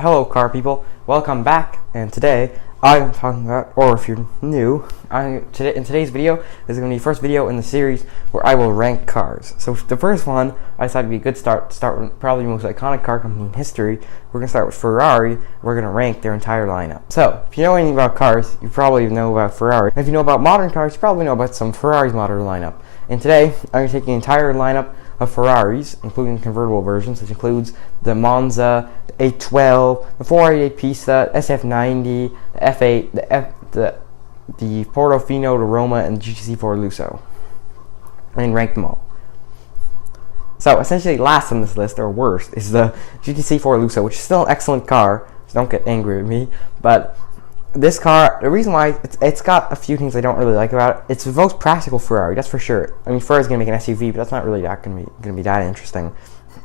Hello car people, welcome back, and today I'm talking about, or if you're new, in today's video is going to be the first video in the series where I will rank cars. So the first one I decided would be a good start with probably the most iconic car company in history. We're going to start with Ferrari. We're going to rank their entire lineup. So if you know anything about cars, you probably know about Ferrari. And if you know about modern cars, you probably know about some Ferrari's modern lineup. And today I'm going to take the entire lineup of Ferraris, including convertible versions, which includes the Monza, the 812, the 488 Pista, SF90, the F8, the Portofino, the Roma, and the GT4 Lusso, and rank them all. So essentially, last on this list, or worst, is the GT4 Lusso, which is still an excellent car. So don't get angry with me, but this car, the reason why it's got a few things I don't really like about it. It's the most practical Ferrari, that's for sure. I mean, Ferrari's gonna make an SUV, but that's not really gonna be that interesting.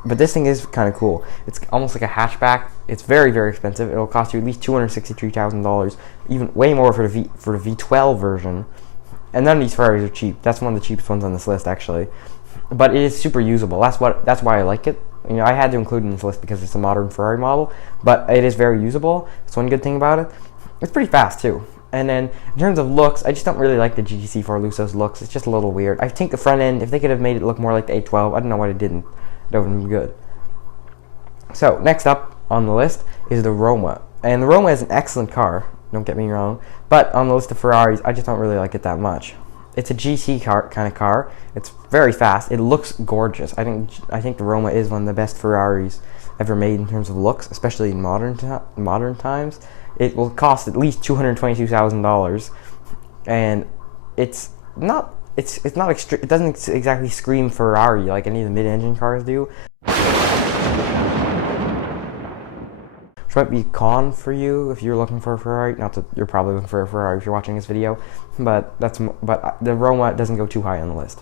But this thing is kind of cool. It's almost like a hatchback. It's very, very expensive. It'll cost you at least $263,000, even way more for the V12 version. And none of these Ferraris are cheap. That's one of the cheapest ones on this list, actually. But it is super usable. That's why I like it. You know, I had to include it in this list because it's a modern Ferrari model, but it is very usable. That's one good thing about it. It's pretty fast too. And then in terms of looks, I just don't really like the GT4 Lusso's looks. It's just a little weird. I think the front end, if they could have made it look more like the 812, I don't know why they didn't. That would have been good. So next up on the list is the Roma. And the Roma is an excellent car, don't get me wrong, but on the list of Ferraris, I just don't really like it that much. It's a GT car kind of car. It's very fast. It looks gorgeous. I think the Roma is one of the best Ferraris ever made in terms of looks, especially in modern times. It will cost at least $222,000, and it's not extreme. It doesn't exactly scream Ferrari like any of the mid-engine cars do, which might be a con for you if you're looking for a Ferrari. Not that you're probably looking for a Ferrari if you're watching this video, but the Roma doesn't go too high on the list.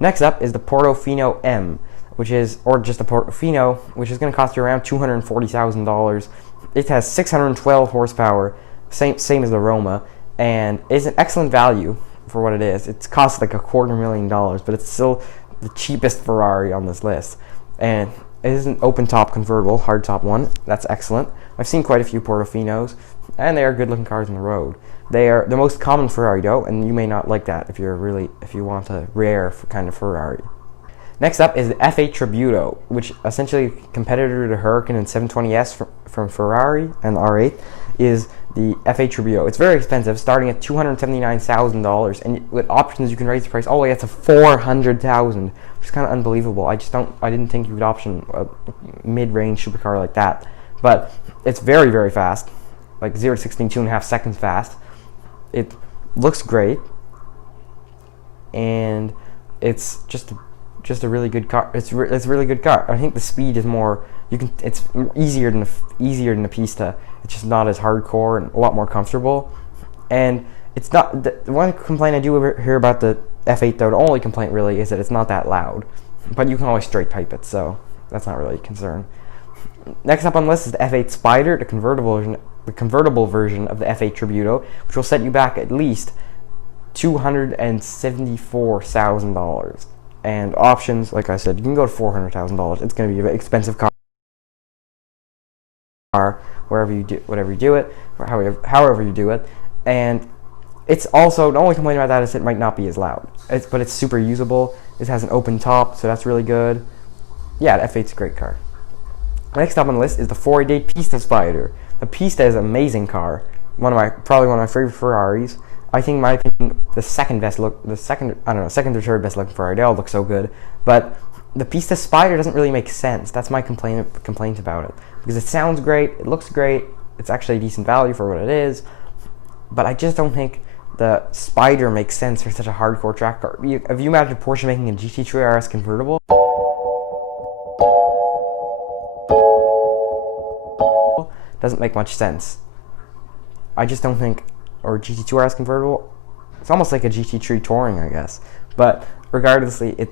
Next up is the Portofino M, or just the Portofino, which is going to cost you around $240,000. It has 612 horsepower, same as the Roma, and is an excellent value for what it is. It costs like $250,000, but it's still the cheapest Ferrari on this list. And it is an open-top convertible, hardtop one. That's excellent. I've seen quite a few Portofinos, and they are good-looking cars on the road. They are the most common Ferrari, though, and you may not like that if you want a rare kind of Ferrari. Next up is the F8 Tributo, which essentially competitor to Huracan and 720S from Ferrari, and the R8 is the F8 Tributo. It's very expensive, starting at $279,000, and with options you can raise the price all the way up to $400,000, which is kind of unbelievable. I didn't think you could option a mid-range supercar like that, but it's very, very fast, like 0 to 16, 2.5 seconds fast. It looks great, and it's just a really good car. It's a really good car. I think the speed is more. It's easier than the Pista. It's just not as hardcore and a lot more comfortable. And it's not the one complaint I do hear about the F8 though. The only complaint really is that it's not that loud, but you can always straight pipe it, so that's not really a concern. Next up on the list is the F8 Spider, the convertible version of the F8 Tributo, which will set you back at least $274,000. And options, like I said, you can go to $400,000. It's going to be an expensive car whatever you do it, or however you do it. And it's also, the only complaint about that is it might not be as loud. But it's super usable. It has an open top, so that's really good. Yeah, the F8's a great car. Next up on the list is the 488 Pista Spider. The Pista is an amazing car. Probably one of my favorite Ferraris. I think, in my opinion, second or third best looking Ferrari. They all look so good, but the Pista Spider doesn't really make sense. That's my complaint about it, because it sounds great, it looks great, it's actually a decent value for what it is, but I just don't think the Spider makes sense for such a hardcore track car. If you imagine Porsche making a GT3 RS convertible, doesn't make much sense. I just don't think. Or GT2 RS convertible, it's almost like a GT3 Touring, I guess. But regardlessly, I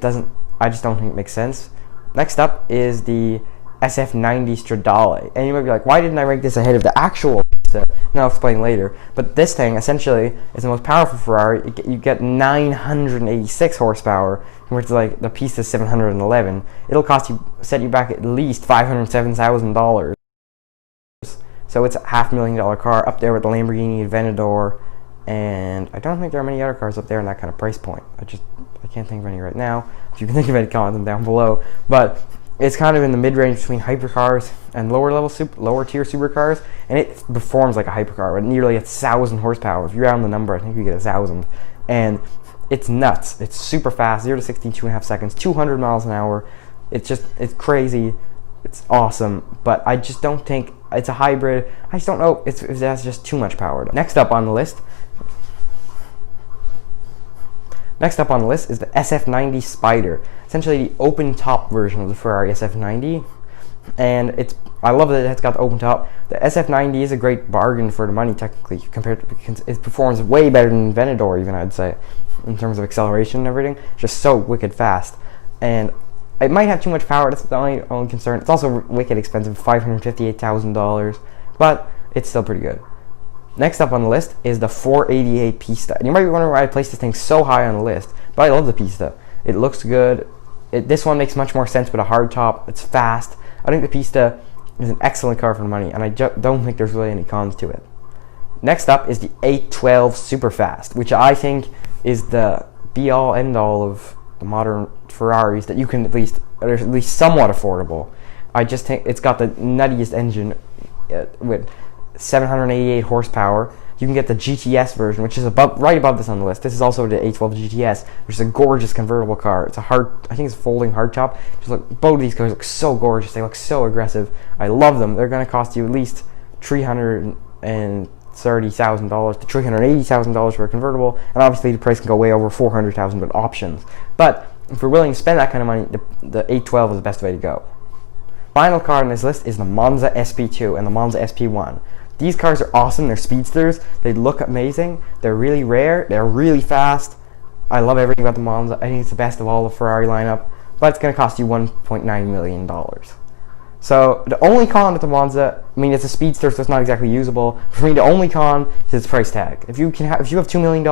just don't think it makes sense. Next up is the SF90 Stradale. And you might be like, why didn't I rank this ahead of the actual Pista? And I'll explain later. But this thing, essentially, is the most powerful Ferrari. You get 986 horsepower, compared to like the Pista 711. It'll set you back at least $507,000. So it's a $500,000 car, up there with the Lamborghini Aventador, and I don't think there are many other cars up there in that kind of price point. I can't think of any right now. If you can think of any, comment them down below. But it's kind of in the mid-range between hypercars and lower tier supercars, and it performs like a hypercar with nearly 1,000 horsepower. If you round the number, I think you get 1,000, and it's nuts. It's super fast, 0 to 60 in 2.5 seconds, 200 miles an hour. It's crazy. It's awesome, but I just don't think it's a hybrid. I just don't know if it has just too much power. Next up on the list is the SF90 Spider, essentially the open top version of the Ferrari SF90, and I love that it's got the open top. The SF90 is a great bargain for the money technically, it performs way better than Aventador even, I'd say, in terms of acceleration and everything. It's just so wicked fast, and it might have too much power. That's the only concern. It's also wicked expensive, $558,000, but it's still pretty good. Next up on the list is the 488 Pista. And you might be wondering why I placed this thing so high on the list, but I love the Pista. It looks good. This one makes much more sense with a hard top. It's fast. I think the Pista is an excellent car for the money, and I don't think there's really any cons to it. Next up is the 812 Superfast, which I think is the be-all, end-all of the modern Ferraris that you can at least somewhat affordable. I just think it's got the nuttiest engine with 788 horsepower. You can get the GTS version, which is right above this on the list. This is also the 812 GTS, which is a gorgeous convertible car. It's I think it's a folding hardtop. Both of these cars look so gorgeous. They look so aggressive. I love them. They're going to cost you at least $330,000 to $380,000 for a convertible, and obviously the price can go way over $400,000 with options. But if you're willing to spend that kind of money, the 812 is the best way to go. Final car on this list is the Monza SP2 and the Monza SP1. These cars are awesome. They're speedsters. They look amazing. They're really rare. They're really fast. I love everything about the Monza. I think it's the best of all the Ferrari lineup, but it's going to cost you $1.9 million. So the only con with the Monza, I mean, it's a speedster, so it's not exactly usable. For me, the only con is its price tag. If you have $2 million,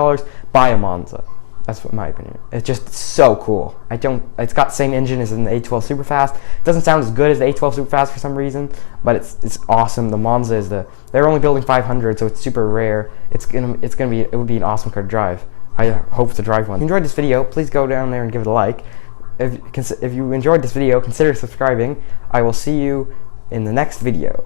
buy a Monza. That's my opinion. It's just so cool. It's got the same engine as in the 812 Superfast. It doesn't sound as good as the 812 Superfast for some reason, but it's awesome. The Monza they're only building 500, so it's super rare. It would be an awesome car to drive. I hope to drive one. If you enjoyed this video, please go down there and give it a like. If you enjoyed this video, consider subscribing. I will see you in the next video.